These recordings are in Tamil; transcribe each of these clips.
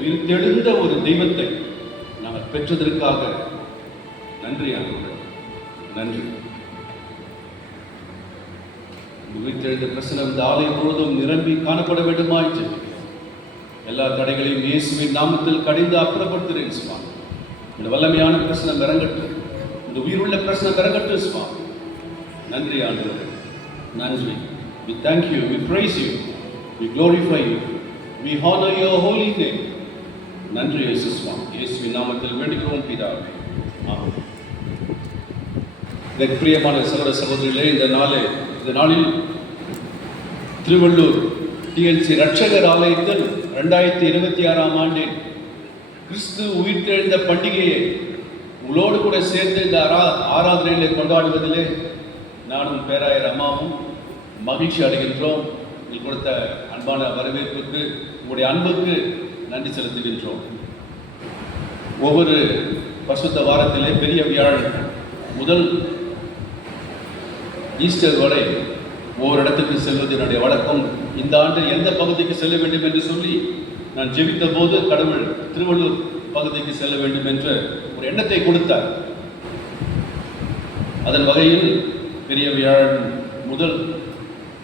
உயிர்த்தெழுந்த ஒரு தெய்வத்தை நாங்கள் பெற்றதற்காக நன்றி ஆண்டவரே, நன்றி. உயிர்த்தெழுந்த பிரசனம் இந்த ஆலயம் முழுவதும் நிரம்பி காணப்பட வேண்டுமாயிற்று. எல்லா தடைகளையும் இயேசுவின் நாமத்தில் கடிந்து அப்புறப்படுத்துகிறேன் சுவாமி. இந்த வல்லமையான பிரசனம் இறங்கட்டும், இந்த உயிருள்ள பிரசனம் இறங்கட்டும் சுவாமி. நன்றி ஆண்டவரே, நன்றி. We thank you, we praise you, we glorify you, we honor your holy name. நன்றி இயேசு சுவாமி. இயேசுவின் நாமத்தில் வேண்டுகிறோம் பிதாவே, ஆமென். பிரியமான சகோதர சகோதரிகளே, இந்த நாளில் திருவள்ளூர் டிஎல்சி ரட்சகர் ஆலயத்தில் 2026ஆம் ஆண்டில் கிறிஸ்து உயிர்த்தெழுந்த பண்டிகையை உங்களோடு கூட சேர்ந்து இந்த ஆராதனையிலே கொண்டாடுவதிலே நானும் பேராயர் அம்மாவும் மகிழ்ச்சி அடைகின்றோம். நீங்கள் கொடுத்த அன்பான வரவேற்புக்கு, உங்களுடைய அன்புக்கு நன்றி செலுத்துகின்றோம். ஒவ்வொரு பரிசுத்த வாரத்திலே பெரிய வியாழன் முதல் ஈஸ்டர் வரை ஒவ்வொரு இடத்துக்கு செல்வது என்னுடைய வழக்கம். இந்த ஆண்டு எந்த பகுதிக்கு செல்ல வேண்டும் என்று சொல்லி நான் ஜெபித்த போது கடவுள் திருவள்ளூர் பகுதிக்கு செல்ல வேண்டும் என்ற ஒரு எண்ணத்தை கொடுத்தார். அதன் வகையில் பெரிய வியாழன் முதல்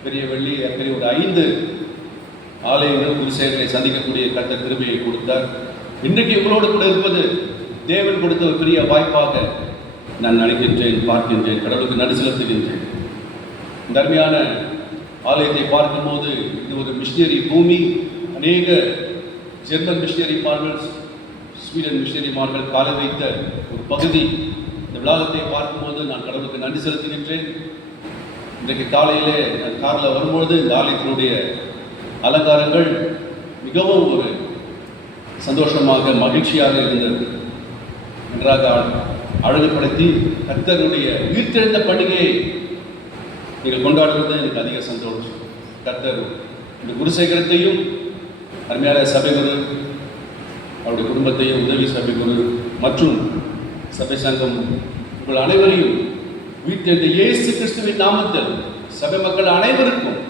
பெரிய வெள்ளி பெரிய ஒரு 5 ஆலயங்கள் குருசேகரை சந்திக்கக்கூடிய கர்த்தர் கிருபையை கொடுத்தார். இன்றைக்கு இவங்களோடு கூட இருப்பது தேவன் கொடுத்த ஒரு பெரிய வாய்ப்பாக நான் நினைக்கின்றேன், பார்க்கின்றேன். கடவுளுக்கு நன்றி செலுத்துகின்றேன். இந்த அருமையான ஆலயத்தை பார்க்கும்போது இது ஒரு மிஷினரி பூமி. அநேக ஜெர்மன் மிஷினரிமார்கள், ஸ்வீடன் மிஷினரிமார்கள் கால வைத்த ஒரு பகுதி. இந்த விழாவத்தை பார்க்கும்போது நான் கடவுளுக்கு நன்றி செலுத்துகின்றேன். இன்றைக்கு காலையிலே நான் காரில் வரும்பொழுது இந்த ஆலயத்தினுடைய அலங்காரங்கள் மிகவும் ஒரு சந்தோஷமாக மகிழ்ச்சியாக இருந்தது. நன்றாக அழகுபடுத்தி கர்த்தருடைய உயிர்த்தெழுந்த பண்டிகையை நீங்கள் கொண்டாடுவது எனக்கு அதிக சந்தோஷம். கர்த்தர் இந்த குருசேகரத்தையும் அருமையான சபைகுரு அவருடைய குடும்பத்தையும், உதவி சபைகுரு மற்றும் சபை சங்கம் உங்கள் அனைவரையும் உயிர்த்தெழுந்த இயேசு கிறிஸ்துவின் நாமத்தில் சபை மக்கள் அனைவருக்கும்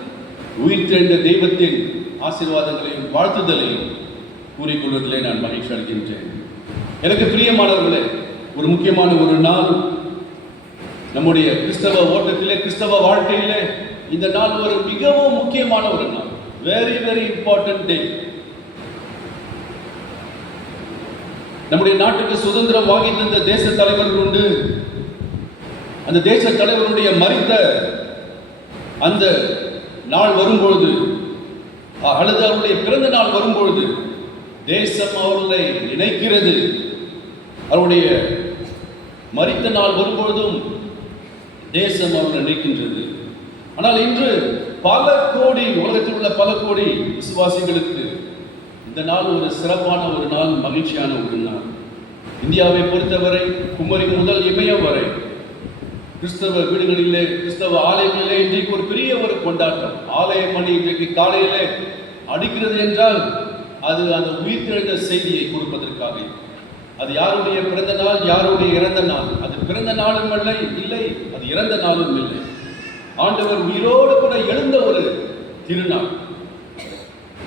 உயிர்த்தெழுந்த தெய்வத்தின் ஆசீர்வாதங்களையும் வாழ்த்துதலையும் கூறிக்கொள்வதிலே நான் மகிழ்ச்சி அளிக்கின்றேன். எனக்கு பிரியமானவர்களே, ஒரு முக்கியமான ஒரு நாள் நம்முடைய கிறிஸ்தவ ஓட்டத்திலே, கிறிஸ்தவ வாழ்க்கையிலே இந்த நாள் ஒரு மிகவும் முக்கியமான ஒரு நாள். வெரி வெரி இம்பார்ட்டன்ட் டே. நம்முடைய நாட்டுக்கு சுதந்திரம் வாங்கி தந்த தேச தலைவர்கள் உண்டு. அந்த தேச தலைவருடைய மரித்த அந்த நாள் வரும்பொழுது, அல்லது அவருடைய பிறந்த நாள் வரும்பொழுது தேசம் அவர்களை நினைக்கிறது. அவருடைய மரித்த நாள் வரும்பொழுதும் தேசம் அவர்களை நினைக்கின்றது. ஆனால் இன்று பல கோடி, உலகத்தில் உள்ள பல கோடி விசுவாசிகளுக்கு இந்த நாள் ஒரு சிறப்பான ஒரு நாள், மகிழ்ச்சியான ஒரு நாள். இந்தியாவை பொறுத்தவரை குமரி முதல் இமயம் வரை கிறிஸ்தவ வீடுகளிலே, கிறிஸ்தவ ஆலயங்களிலே இன்றைக்கு ஒரு பெரிய ஒரு கொண்டாட்டம். ஆலய மணி இன்றைக்கு காலையிலே அடிக்கிறது என்றால் அது அந்த உயிர்த்தெழுந்த செய்தியை கொடுப்பதற்காக. அது யாருடைய பிறந்த நாள், யாருடைய இறந்த நாள். அது பிறந்த நாளும் இல்லை, அது இறந்த நாளும் இல்லை. ஆண்டவர் உயிரோடு கூட எழுந்த ஒரு திருநாள்,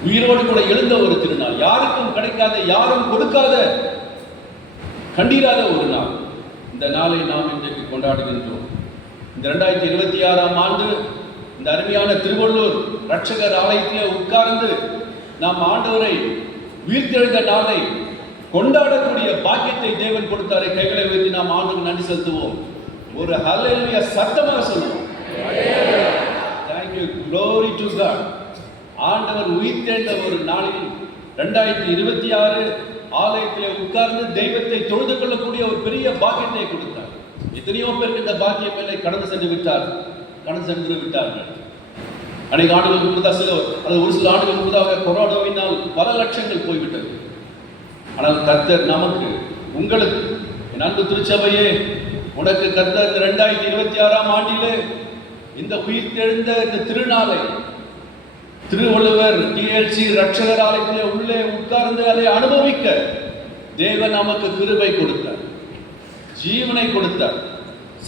உயிரோடு கூட எழுந்த ஒரு திருநாள். யாருக்கும் கிடைக்காத, யாரும் கொடுக்காத, கண்டீராத ஒரு நாள். இந்த நாளை நாம் இன்றைக்கு கொண்டாடுகின்றோம். இந்த 2026ஆம் ஆண்டு இந்த அருமையான திருவள்ளூர் ரட்சகர் ஆலயத்திலே உட்கார்ந்து நாம் ஆண்டவரை உயிர்த்தெழுந்த நாளை கொண்டாடக்கூடிய பாக்கியத்தை தேவன் கொடுத்தாரை. கைகளை வைத்து நாம் ஆண்டவருக்கு நன்றி செலுத்துவோம். ஒரு ஹல்லேலூயா சத்தமாக சொல்லுவோம். Thank you, glory to God. ஆண்டவர் உயிர்த்தெழுந்த ஒரு நாளில் 2026 ஆலயத்திலே உட்கார்ந்து தெய்வத்தை தொழுது கொள்ளக்கூடிய ஒரு பெரிய பாக்கியத்தை கொடுத்தார். எத்தனையோ பேருக்கு இந்த பாக்கியம் இல்லை, கடந்து சென்று விட்டார்கள். அநேக ஆண்டுகளுக்கு முன்பதாக ஒரு சில ஆண்டுகள் முன்பதாக கொரோனாவினால் பல லட்சங்கள் போய்விட்டது. ஆனால் கர்த்தர் நமக்கு, உங்களுக்கு, என் அன்பு திருச்சபையே, உனக்கு கர்த்தர் 2026ஆம் ஆண்டிலே இந்த உயிர்த்தெழுந்த இந்த திருநாளை திருவள்ளுவர் TLC ரட்சகர் ஆலயத்திலே உள்ளே உட்கார்ந்து அதை அனுபவிக்க தேவன் நமக்கு கிருபை கொடுத்தார், ஜீவனை கொடுத்தார்.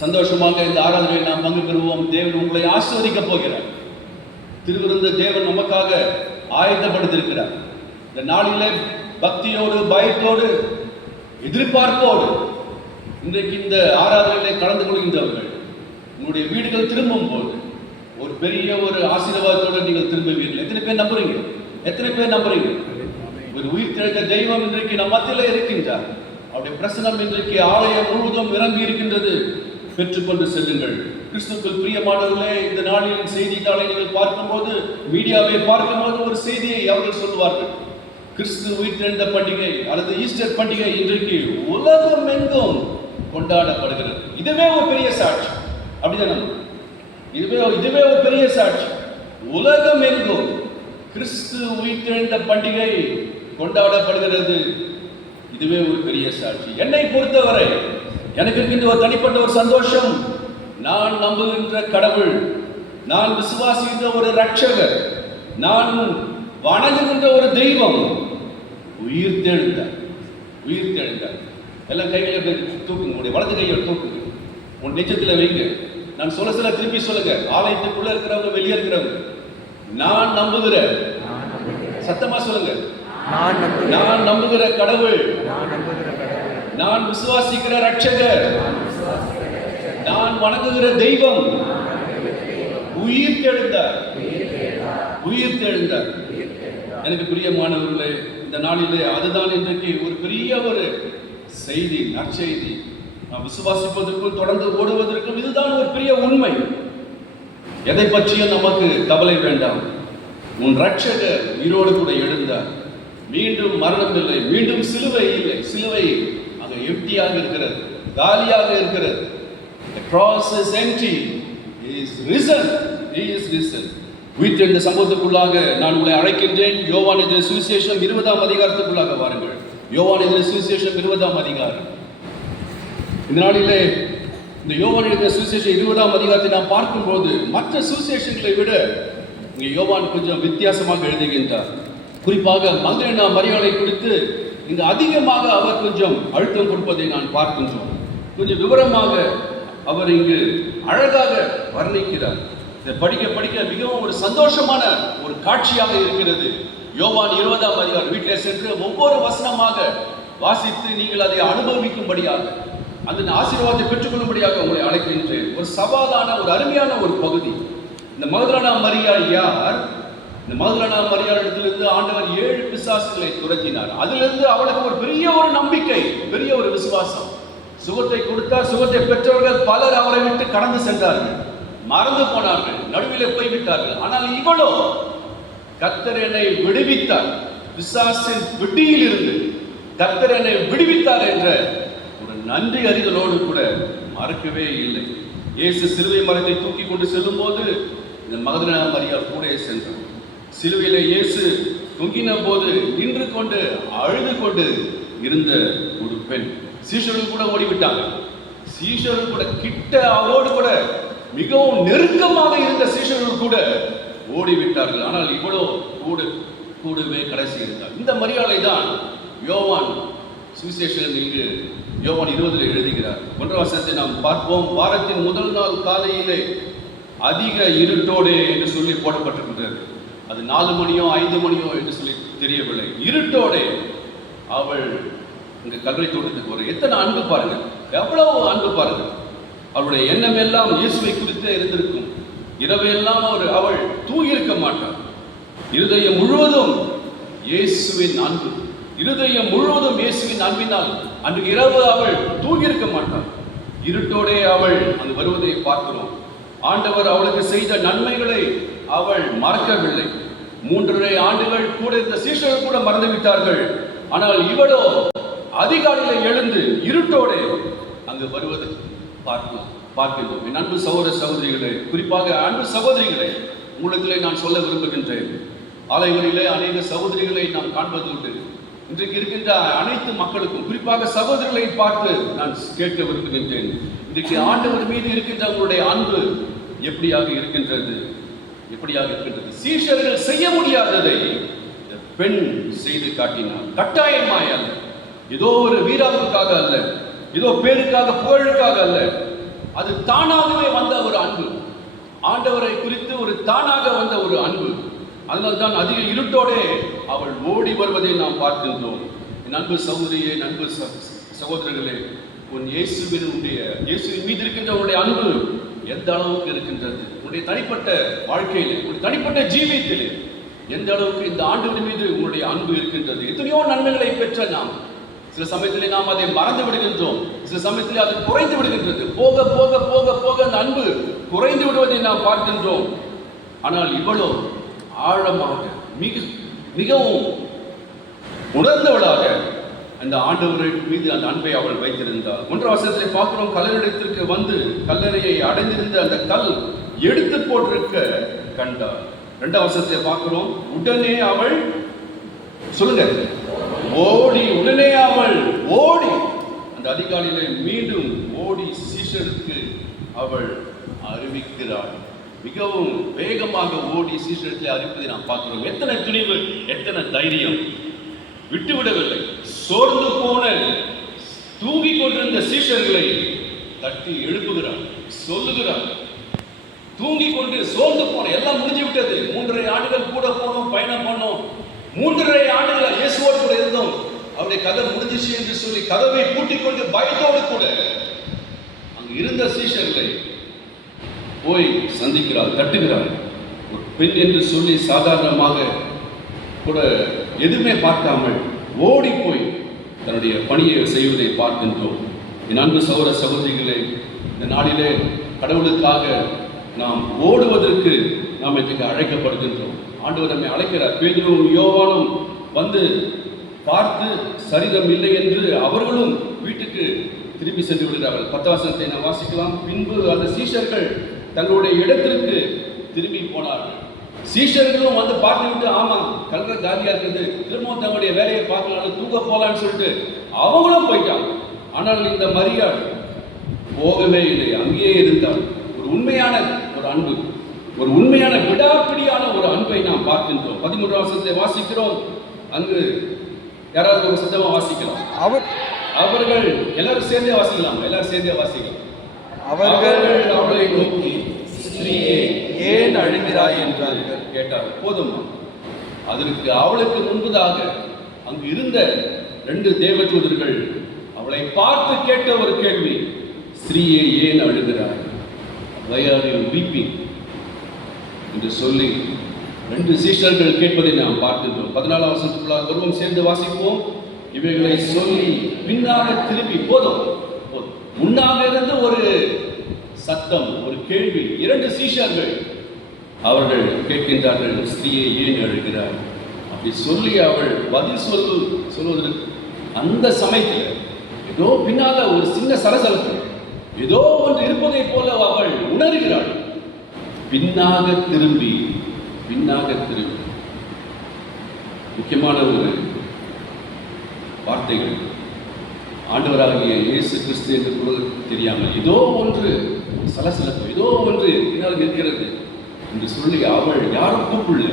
சந்தோஷமாக இந்த ஆராதனையை நாம் பங்கு பெறுவோம். தேவன் உங்களை ஆசீர்வதிக்க போகிறார். திருவிருந்து தேவன் நமக்காக ஆயத்தப்படுத்தியிருக்கிறார். இந்த நாளிலே பக்தியோடு, பயத்தோடு, எதிர்பார்ப்போடு இன்றைக்கு இந்த ஆராதனையிலே கலந்து கொள்கின்றவர்கள் உங்களுடைய வீடுகள் திரும்பும் போது ஒரு பெரிய ஒரு ஆசீர்வாதத்தோடு நீங்கள் திரும்புவீர்கள். எத்தனை பேர் நம்புறீங்க? ஒரு உயிர்த்தெழுந்த தெய்வம் இன்றைக்கு நம் மத்தியிலே இருக்கின்றார். அவருடைய பிரசனம் இன்றைக்கு ஆலயம் முழுவதும் நிரம்பி இருக்கின்றது. பெற்றுக்கொண்டு செல்லுங்கள். கிறிஸ்துவுக்குள் பிரியமானவர்களே, இந்த நாளின் செய்தித்தாளை நீங்கள் பார்க்கும்போது, மீடியாவை பார்க்கும்போது ஒரு செய்தியை அவர்கள் சொல்வார்கள். கிறிஸ்து உயிர்த்தெழுந்த பண்டிகை அல்லது ஈஸ்டர் பண்டிகை இன்றைக்கு உலகம் எங்கும் கொண்டாடப்படுகிறது. இதுவே ஒரு பெரிய சாட்சி. அப்படிதானே? இதுவே ஒரு பெரிய சாட்சி. உலகம் எங்கும் கிறிஸ்து உயிர்த்தெழுந்த பண்டிகை கொண்டாடப்படுகிறது. இதுவே ஒரு பெரிய சாட்சி. என்னை பொறுத்தவரை எனக்கு இருக்கின்ற ஒரு தனிப்பட்ட ஒரு சந்தோஷம், நான் நம்புகின்ற கடவுள், நான் விசுவாசிக்கின்ற ஒரு ரட்சகர், நான் வணங்குகின்ற ஒரு தெய்வம் உயிர்த்தெழுந்தார். எல்லாம் கைகளை தூக்குங்க, உங்களுடைய வலது கையை தூக்குங்க, உன் நெஞ்சத்தில் வைங்க. நான் சொல்ல திருப்பி சொல்லுங்க. ஆலயத்துக்குள்ள இருக்கிறவங்க, வெளியே இருக்கிறவங்க, நான் நம்புகிற, சத்தமா சொல்லுங்க, நான் நம்புகிற கடவுள், நான் விசுவாசிக்கிற ரட்சகர், நான் வணங்குகிற தெய்வம் உயிர்த்தெழுந்தார். எனக்கு பிரியமானவர்களே, இந்த நாளிலே அதுதான் இன்றைக்கு ஒரு பெரிய ஒரு செய்தி, நற்செய்தி. நாம் விசுவாசிப்பதற்கும் தொடர்ந்து ஓடுவதற்கும் இதுதான் ஒரு பெரிய உண்மை. எதை பற்றியும் நமக்கு கவலை வேண்டாம். உன் ரட்சகர் உயிரோடு கூட எழுந்தார். மீண்டும் மரணம் இல்லை, மீண்டும் சிலுவை இல்லை. சிலுவை அங்கே எம்டியாக இருக்கிறது, காலியாக இருக்கிறது. The cross is empty. He is risen. உயிர்த்தெழுந்த சம்பவத்துக்குள்ளாக நான் உங்களை அழைக்கின்றேன். யோவான் எழுதின சுவிசேஷம் 20ஆம் அதிகாரத்துக்குள்ளாக வாருங்கள். யோவான் எழுதின சுவிசேஷம் 20ஆம் அதிகாரம். இந்த நாளிலே இந்த யோவான் எழுதின சுவிசேஷம் 20ஆம் அதிகாரத்தை நாம் பார்க்கும்போது மற்ற சுவிசேஷங்களை விட இங்கே யோவான் கொஞ்சம் வித்தியாசமாக எழுதுகின்றார். குறிப்பாக மகதலேனா மரியாளை குறித்து இங்கு அதிகமாக அவர் கொஞ்சம் அழுத்தம் கொடுப்பதை நான் பார்க்கின்றோம். கொஞ்சம் விவரமாக அவர் இங்கு அழகாக வர்ணிக்கிறார். இதை படிக்க மிகவும் ஒரு சந்தோஷமான ஒரு காட்சியாக இருக்கிறது. யோவான் 20ஆம் அதிகாரம் வீட்டில் சென்று ஒவ்வொரு வசனமாக வாசித்து நீங்கள் அதை அனுபவிக்கும்படியாக, அந்த ஆசீர்வாதத்தை பெற்றுக்கொள்ளும்படியாக உங்களை அழைக்கின்றேன். ஒரு சவாலான ஒரு அருமையான ஒரு பகுதி. இந்த மகதலேனா மரியாள் யார்? இந்த மகதலேனா மரியாள் இடத்திலிருந்து ஆண்டவர் 7 பிசாசுகளை துரத்தினார். அதிலிருந்து அவளுக்கு ஒரு பெரிய ஒரு நம்பிக்கை, பெரிய ஒரு விசுவாசம். சுகத்தை கொடுத்தார். சுகத்தை பெற்றவர்கள் பலர் அவரை விட்டு கடந்து சென்றார்கள், மறந்து போனார்கள், நடுவிலே போய்விட்டார்கள். ஆனால் இவளோ, கர்த்தர் என்னை விடுவித்தார், பிசாசின் பிடியில் இருந்து கர்த்தர் என்னை விடுவித்தார் என்ற ஒரு நன்றி அறிதலோடு கூட மறக்கவே இல்லை. இயேசு சிலுவை மரத்தை தூக்கி கொண்டு செல்லும் போது இந்த மகதலேனா மரியாள் கூட சென்றார். சிலுவையிலே இயேசு தொங்கின போது நின்று கொண்டு அழுது கொண்டு இருந்த ஒரு பெண். சீஷர்கள் கூட ஓடிவிட்டாங்க. சீஷர்கள் கூட கிட்ட அவரோடு கூட மிகவும் நெருக்கமாக இருந்த சீஷர்கள் கூட ஓடிவிட்டார்கள். ஆனால் இவ்வளோ கூடவே கடைசி இருந்தார். இந்த மரியாளை தான் யோவான் சுவிசேஷன் இங்கு யோவான் 20 எழுதுகிறார். 1ஆம் வசனத்தை நாம் பார்ப்போம். வாரத்தின் முதல் நாள் காலையிலே அதிக இருட்டோடு என்று சொல்லி போடப்பட்டிருக்கின்றது. அது 4 மணியோ 5 மணியோ என்று சொல்லி தெரியவில்லை. இருட்டோடு அவள் இந்த கல்லை தோட்டத்துக்கு வரும். எத்தனை அன்பு பாருங்கள், எவ்வளவு அன்பு பாருங்கள். அவருடைய எண்ணம் எல்லாம் இயேசுவை குறித்தே இருந்திருக்கும். இரவையெல்லாம் அவள் தூங்கியிருக்க மாட்டார். இருதயம் முழுவதும் இயேசுவின் அன்பு, இருதயம் முழுவதும் இயேசுவின் அன்பினால் அன்று இரவு அவள் தூங்கியிருக்க மாட்டார். இருட்டோடே அவள் அங்கு வருவதை பார்க்கிறோம். ஆண்டவர் அவளுக்கு செய்த நன்மைகளை அவள் மறக்கவில்லை. 3.5 ஆண்டுகள் கூட இந்த சீஷர்கள் கூட மறந்துவிட்டார்கள். ஆனால் இவளோ அதிகாலையில் எழுந்து இருட்டோடு அங்கு வருவது. பார்க்கிறோம். என் அன்பு சகோதர சகோதரிகளே, குறிப்பாக அன்பு சகோதரிகளே, உங்களிடத்திலே நான் சொல்ல விரும்புகின்றேன். ஆலயங்களிலே அநேக சகோதரிகளை நாம் காண்பது உண்டு. இன்றைக்கு இருக்கின்ற அனைத்து மக்களுக்கும், குறிப்பாக சகோதரிகளை பார்த்து நான் கேட்க விரும்புகின்றேன். இன்றைக்கு ஆண்டவர் மீது இருக்கின்ற உங்களுடைய அன்பு எப்படியாக இருக்கின்றது? சீஷர்கள் செய்ய முடியாததை பெண் செய்து காட்டினார். கட்டாயமாய் அல்ல, ஏதோ ஒரு வீராவுக்காக அல்ல, ஏதோ பேருக்காக புகழுக்காக அல்ல, அது தானாகவே வந்த ஒரு அன்பு, ஆண்டவரை குறித்து ஒரு தானாக வந்த ஒரு அன்பு. அதனால்தான் அதிக இருட்டோடே அவள் ஓடி வருவதை நாம் பார்க்கின்றோம். என் அன்பு சகோதரியே, அன்பு சகோதரர்களே, உன் இயேசுவின் மீது இருக்கின்ற உன்னுடைய அன்பு எந்த அளவுக்கு இருக்கின்றது? உன்னுடைய தனிப்பட்ட வாழ்க்கையிலே, உன்னுடைய தனிப்பட்ட ஜீவியத்திலே எந்த அளவுக்கு இந்த ஆண்டவர் மீது உன்னுடைய அன்பு இருக்கின்றது? எத்தனையோ நன்மைகளை பெற்ற நாம் சில சமயத்திலே நாம் அதை மறந்து விடுகின்றோம். சில சமயத்திலே அது குறைந்து விடுகின்றது. போக போக போக போக அந்த அன்பு குறைந்து விடுவதை நாம் பார்க்கின்றோம். ஆனால் இவ்வளோ ஆழமாக மிகவும் உணர்ந்தவளாக அந்த ஆண்டவர் மீது அந்த அன்பை அவள் வைத்திருந்தாள். 1ஆம் வசனத்திலே பார்க்கிறோம், கல்லறையிடத்திற்கு வந்து கல்லறையை அடைந்திருந்த அந்த கல் எடுத்து போட்டிருக்க கண்டாள். 2ஆம் வசனத்திலே பார்க்கிறோம், உடனே அவள் சொல்லுங்க உடனே அவள் ஓடி அந்த அதிகாலையிலே மீண்டும் ஓடி சீஷருக்கு அவள் அறிவிக்கிறாள். மிகவும் வேகமாக ஓடி சீஷர்களை அறிவிப்பதை நாம் பார்க்கிறோம். எத்தனை துணிவு, எத்தனை தைரியம்! விட்டுவிடவில்லை. சோர்ந்து போன தூங்கிக் கொண்டிருந்த சீஷர்களை தட்டி எழுப்புகிறார், சொல்லுகிறார். தூங்கிக் கொண்டு சோர்ந்து போன, எல்லாம் முடிஞ்சு விட்டது. 3.5 ஆண்டுகள் கூட போனோம், பயணம் பண்ணோம். 3.5 ஆண்டுகள் இயேசுவோடு கூட இருந்தோம். அவருடைய கதை முடிஞ்சிச்சு என்று சொல்லி கதவை பூட்டிக் கொண்டு பயத்தோடு கூட அங்கு இருந்த சீஷர்களை போய் சந்திக்கிறார், தட்டுகிறார். ஒரு பெண் என்று சொல்லி சாதாரணமாக கூட எதுவுமே பார்க்காமல் ஓடி போய் தன்னுடைய பணியை செய்வதை பார்க்கின்றோம். என் அன்பு சகோதர சகோதரிகளே, இந்த நாளிலே கடவுளுக்காக நாம் ஓடுவதற்கு நாம் இன்றைக்கு அழைக்கப்படுகின்றோம். ஆண்டவர் நம்மை அழைக்கிறார். பேதுருவும் யோவானும் வந்து பார்த்து சரிதம் இல்லை என்று அவர்களும் வீட்டுக்கு திரும்பி சென்று விடுகிறார்கள். 10ஆம் வசனத்தை நாம் வாசிக்கலாம். பின்பு அந்த சீஷர்கள் தங்களுடைய இடத்திற்கு திரும்பி போனார்கள். சீஷர்களும் வந்து பார்த்துவிட்டு, ஆமா கல்ற காலியா இருக்குது, திரும்பவும் தங்களுடைய வேலையை பார்க்கலாம், தூங்க போலான்னு சொல்லிட்டு அவங்களும் போயிட்டாங்க. ஆனால் இந்த மரியாள் போகவே இல்லை, அங்கேயே இருந்தால். ஒரு உண்மையான ஒரு அன்பு, ஒரு உண்மையான விடாப்பிடியான ஒரு அன்பை நாம் பார்க்கின்றோம். 13ஆம் வசனத்தை வாசிக்கிறோம். அங்கு யாராவது ஒரு சத்தமா வாசிக்கலாம். அவர்கள் எல்லாரும் சேர்ந்தே வாசிக்கலாம். அவர்கள் அவளை நோக்கி, ஸ்திரீயே, ஏன் அழுகிறாய் என்றார்கள். கேட்டார்கள். போதுமா? அதற்கு அவளுக்கு முன்பதாக அங்கு இருந்த 2 தேவதூதர்கள் அவளை பார்த்து கேட்ட ஒரு கேள்வி, ஸ்திரீயே, ஏன் அழுகிறாய்? Why are you weeping? என்று சொல்லி 2 சீஷர்கள் கேட்பதை நாம் பார்க்கின்றோம். 14ஆம் வசனத்துக்குள்ளாக வருவோம், சேர்ந்து வாசிப்போம். இவைகளை சொல்லி பின்னாக திரும்பி, போதும், முன்னாக இருந்து ஒரு சத்தம், ஒரு கேள்வி. 2 சீஷர்கள் அவர்கள் கேட்கின்றார்கள், ஸ்திரீயை ஏன் அழுகிறார்? அப்படி சொல்லி அவள் பதில் சொல்வதற்கு அந்த சமயத்தில் ஏதோ பின்னால ஒரு சின்ன சலசலப்பு, ஏதோ ஒன்று இருப்பதை போல அவள் உணர்கிறாள். பின்னாக திரும்பி முக்கியமான ஒரு வார்த்தைகள். ஆண்டவராகிய இயேசு கிறிஸ்து என்று கூட தெரியாமல் ஏதோ ஒன்று சலசலப்பு, ஏதோ ஒன்று பின்னால் இருக்கிறது என்று சொல்லி அவள் யாரும் கூப்பிடல,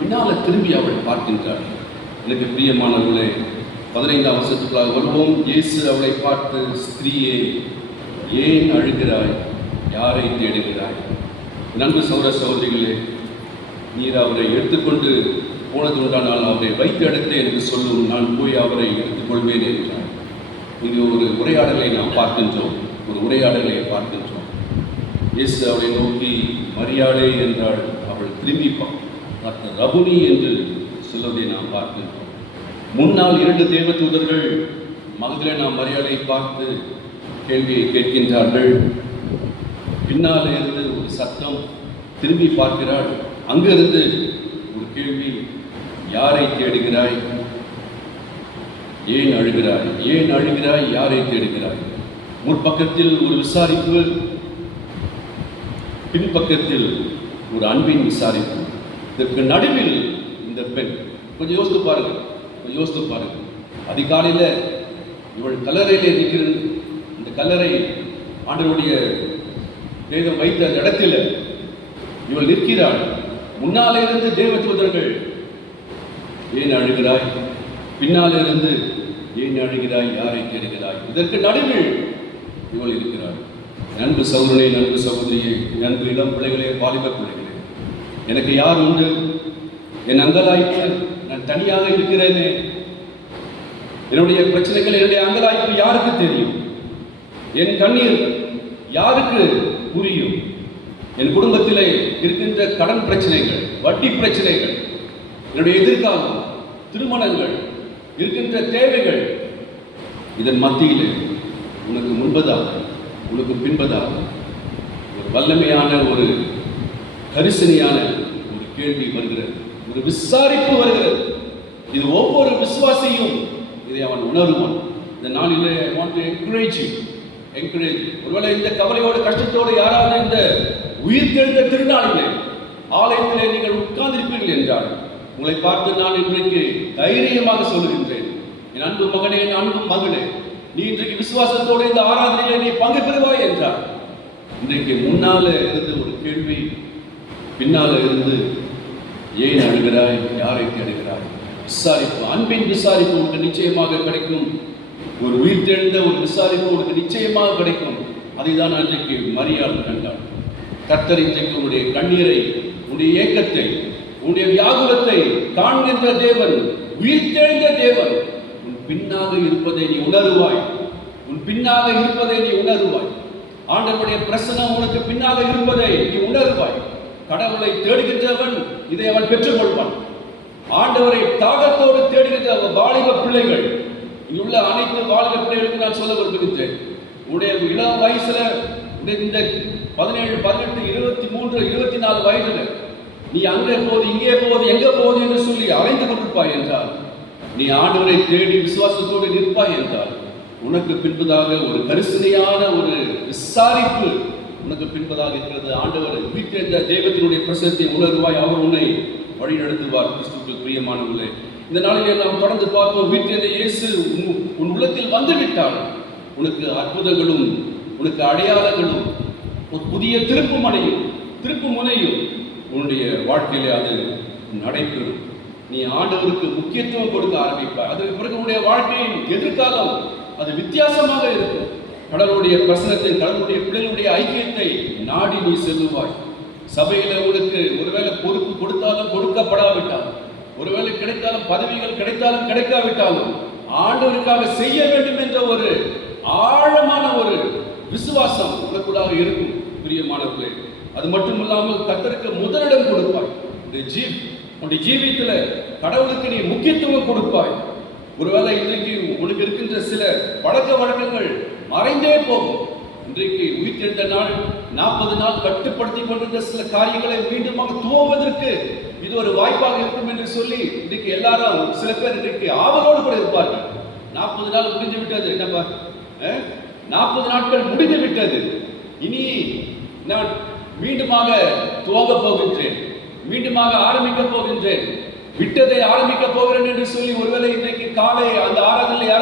பின்னால திரும்பி அவள் பார்க்கின்றாள். எனக்கு பிரியமானவர்களே, 15ஆம் வசனத்துக்குள்ளாக வருவோம். இயேசு அவளை பார்த்து, ஸ்திரீயே, ஏன் அழுகிறாய்? யாரை தேடுகிறாய்? நண்பு சகோதர சகோதரிகளே, நீர் அவரை எடுத்துக்கொண்டு போனது உண்டானால் அவரை வைத்த இடத்தை எனக்கு சொல்லும், நான் போய் அவரை எடுத்துக்கொள்வேன் என்றார். இங்கு ஒரு உரையாடலை நாம் பார்க்கின்றோம். இயேசு அவளை நோக்கி, மரியாளே என்றாள். அவள் திரும்பி ரபுனி என்று சொல்வதை நாம் பார்க்கின்றோம். முன்னால் 2 தேவதூதர்கள் மகதலேனா மரியாளை பார்த்து கேள்வியை கேட்கின்றார்கள். பின்னால் இருந்து ஒரு சத்தம், திரும்பி பார்க்கிறாள். அங்கிருந்து ஒரு கேள்வி, யாரை தேடுகிறாய்? ஏன் அழுகிறாய்? யாரை தேடுகிறாய்? முற்பக்கத்தில் ஒரு விசாரிப்பு, பின்பக்கத்தில் ஒரு அன்பின் விசாரிப்பு. இதற்கு நடுவில் இந்த பெண். கொஞ்சம் யோசித்து பாருங்க. அதிகாலையில் இவள் கல்லறையிலே நிற்கிற இந்த கல்லறை ஆண்டவருடைய தேவன் வைத்த அந்த இடத்தில் இவள் நிற்கிறாள். முன்னாலே இருந்து தேவதூதர்கள், ஏன் அழுகிறாய்? பின்னாலே இருந்து, ஏன் அழுகிறாய்? யாரை தேடுகிறாய்? இதற்கு நடுவில் இவள் இருக்கிறாள். அன்பு சகோதரனே, அன்பு சகோதரியே, அன்பு இளம் பிள்ளைகளே, வாலிப பிள்ளைகளே, எனக்கு யார் உண்டு? என் அங்கலாய்ப்பு, நான் தனியாக இருக்கிறேனே. என்னுடைய பிரச்சனைகள், என்னுடைய அங்கலாய்ப்பு யாருக்கு தெரியும்? என் கண்ணீர் யாருக்கு புரியும்? என் குடும்பத்திலே இருக்கின்ற கடன் பிரச்சனைகள், வட்டி பிரச்சனைகள், என்னுடைய எதிர்காலம், திருமணங்கள், இருக்கின்ற தேவைகள், இதன் மத்தியில் உனக்கு முன்பதாக, உனக்கு பின்பதாக ஒரு வல்லமையான, ஒரு கரிசனையான ஒரு கேள்வி வருகிறது, ஒரு விசாரிப்பு வருகிறது. இது ஒவ்வொரு விசுவாசியும் இதை அவன் உணருவான். இந்த நாளிலே I want to encourage you. ஒருவேளை இந்த கவலையோடு, கஷ்டத்தோடு யாராவது இந்த உயிர் தெழுந்த திருநாளிலே ஆலயத்திலே நீங்கள் உட்கார்ந்திருப்பீர்கள் என்றால், உங்களை பார்த்து நான் இன்றைக்கு தைரியமாக சொல்லுகின்றேன், என் அன்பு மகனே, என் அன்பு மகளே, நீ இன்றைக்கு விசுவாசத்தோடு இந்த ஆராதனையிலே நீ பங்கு பெறுவாய் என்றார். இன்றைக்கு முன்னால இருந்து ஒரு கேள்வி, பின்னால இருந்து ஏன் அழுகிறாய்? யாரை தேடுகிறாய்? விசாரிப்பு, அன்பின் விசாரிப்பு உனக்கு நிச்சயமாக கிடைக்கும். ஒரு உயிர் தெழுந்த ஒரு விசாரிப்பு உனக்கு நிச்சயமாக கிடைக்கும். அதை தான் அன்றைக்கு மரியாள் கண்டாள். கர்த்தர் இன்றைக்கு உன்னுடைய கண்ணீரை, உன்னுடைய ஏக்கத்தை, உன்னுடைய வியாகுலத்தை காண்கின்ற தேவன், உயிர் தெழுந்த தேவன். உன் பின்னாக இருப்பதை நீ உணருவாய். ஆண்டவருடைய பிரசன்னம் உனக்கு பின்னாக இருப்பதை நீ உணருவாய். கடவுளை தேடுகின்றவன் இதை அவன் பெற்றுக்கொள்வான். ஆண்டவரை தாகத்தோடு தேடுகின்ற வாலிப பிள்ளைகள், இங்குள்ள அனைத்து வாலிப பிள்ளைகளுக்கு நான் சொல்ல விரும்புகின்றேன், உடைய இளம் வயசுல, இந்த 17, 18, 23, 24 வயதுல நீ அங்கே போது, இங்கே போது, எங்க போது என்று சொல்லி அலைந்து கொண்டிருப்பாய் என்றால், நீ ஆண்டவரை தேடி விசுவாசத்தோடு நிற்பாய் என்றால், உனக்கு பின்பதாக ஒரு கரிசனையான ஒரு விசாரிப்பு உனக்கு பின்பதாக இருக்கிறது. ஆண்டவர் வீட்டில் தெய்வத்தினுடைய பிரசனத்தை உணர்வாய். அவர் உன்னை வழி நடத்துவார். கிறிஸ்துவுக்குள் பிரியமானவர்களே, இந்த நாளிலே நாம் தொடர்ந்து பார்ப்போம். வீட்டிலே இயேசு உன் உள்ளத்தில் வந்துவிட்டால் உனக்கு அற்புதங்களும், உனக்கு அடையாளங்களும், ஒரு புதிய திருப்பு முனையும் உன்னுடைய வாழ்க்கையிலே அது நடைபெறும். நீ ஆண்டவருக்கு முக்கியத்துவம் கொடுக்க ஆரம்பிப்பாய். அதற்கு பிறகு உன்னுடைய வாழ்க்கையின் எதிர்காலம் அது வித்தியாசமாக இருக்கும். கடவுளுடைய பிரசனத்தை, கடவுளுடைய பிள்ளைகளுடைய ஐக்கியத்தை நாடி நீ செல்லுவாய். சபையில உனக்கு ஒருவேளை பொறுப்பு கொடுத்தாலும் கொடுக்கப்படாவிட்டாலும், ஒருவேளை கிடைத்தாலும் பதவிகள் கிடைத்தாலும் கிடைக்காவிட்டாலும், ஆண்டவருக்காக செய்ய வேண்டும் என்ற ஒரு ஆழமான ஒரு விசுவாசம் உனக்குள்ளாக இருக்கும். பிரியமானவர்களே, அது மட்டும் இல்லாமல் கர்த்தருக்கு முதலிடம் கொடுப்பாய். உன்னுடைய ஜீவியத்துல கடவுளுக்கு நீ முக்கியத்துவம் கொடுப்பாய். ஒருவேளை இன்றைக்கு உனக்கு இருக்கின்ற சில பழக்க வழக்கங்கள் மறைந்தே போகும். இன்றைக்கு உயிர்த்தெழுந்த நாள் 40 நாள் கட்டுப்படுத்தி கொண்டிருந்த சில காரியங்களை மீண்டுமாக துவங்குவதற்கு இது ஒரு வாய்ப்பாக இருக்கும் என்று சொல்லி இன்றைக்கு எல்லாரும், சில பேர் இன்றைக்கு ஆவலோடு கூட இருப்பார்கள். 40 நாள் முடிந்து விட்டது, என்னப்பா 40 நாட்கள் முடிந்து விட்டது, இனி நான் மீண்டுமாக துவங்க போகின்றேன், மீண்டுமாக ஆரம்பிக்க போகின்றேன், விட்டதை ஆரம்பிக்க போகிறேன் என்று சொல்லி ஒருவேளை இன்றைக்கு காலை அந்த ஆராதனையில்